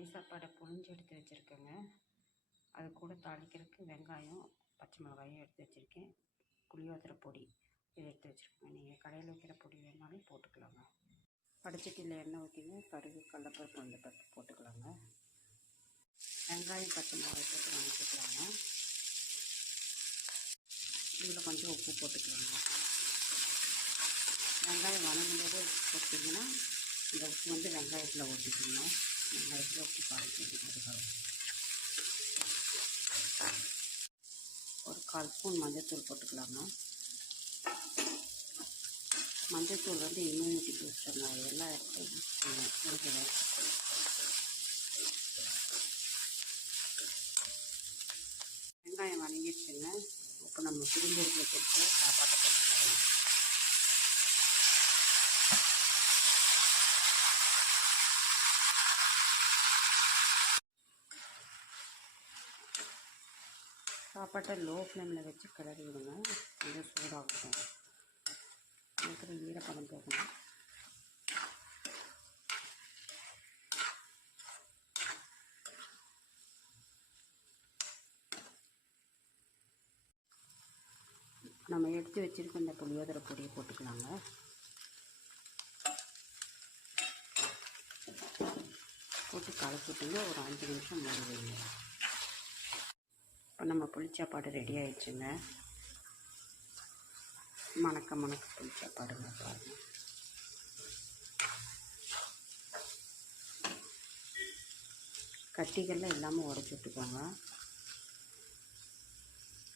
பழைய சாப்பாடை புழிஞ்சு எடுத்து வச்சுருக்கேங்க. அது கூட தாளிக்கிறதுக்கு வெங்காயம், பச்சை மிளகாயும் எடுத்து வச்சுருக்கேன். புளியோதரை பொடி இதை எடுத்து வச்சுருக்கேங்க. நீங்கள் கடையில் வைக்கிற பொடி வேணாலும் போட்டுக்கலாங்க. வடச்சட்டியில் எண்ணெய் ஊற்றிங்க, கடுகு, கடலைப்பருப்பு, உளுந்தம்பருப்பு போட்டுக்கலாங்க. வெங்காயம், பச்சை மிளகாய் போட்டு வதக்கிக்கலாங்க. இதில் கொஞ்சம் உப்பு போட்டுக்கலாங்க. வெங்காயம் வதங்கும்போது உப்பு போட்டிங்கன்னா இந்த உப்பு வெங்காயத்தில் ஊற்றிக்கணும். வெங்காயத்தில் உப்பு பாதிக்கணும். ஒரு 1/4 ஸ்பூன் மஞ்சள்தூள் போட்டுக்கலாங்க. மஞ்சள்தூள் இம்யூனிட்டி பூஸ்டருங்க. எல்லா இடத்துலையும் யூஸ் பண்ணுவேன் இருக்குது. வெங்காயம் வதங்கிடுச்சுங்க. இப்போ நம்ம திரும்பி கொடுத்து சாப்பாட்டை போட்டுக்கலாம். சாப்பாட்டை லோ ஃப்ளேமில் வச்சு கிளறி விடுங்க. கொஞ்சம் சூடாகட்டும். இருக்கிற ஈரப்பதம் போகணும். நம்ம எடுத்து வச்சுருக்க இந்த புளியோதரை பொடியை போட்டுக்கலாங்க. போட்டு கலக்கிட்டுங்க ஒரு 5 நிமிஷம் மூடி வைங்க. இப்போ நம்ம புளிச்சாப்பாடு ரெடி ஆயிடுச்சுங்க. மணக்க புளிச்சாப்பாடுங்க பாருங்கள். கட்டிகள்லாம் இல்லாமல் உடச்சி விட்டுக்கோங்க.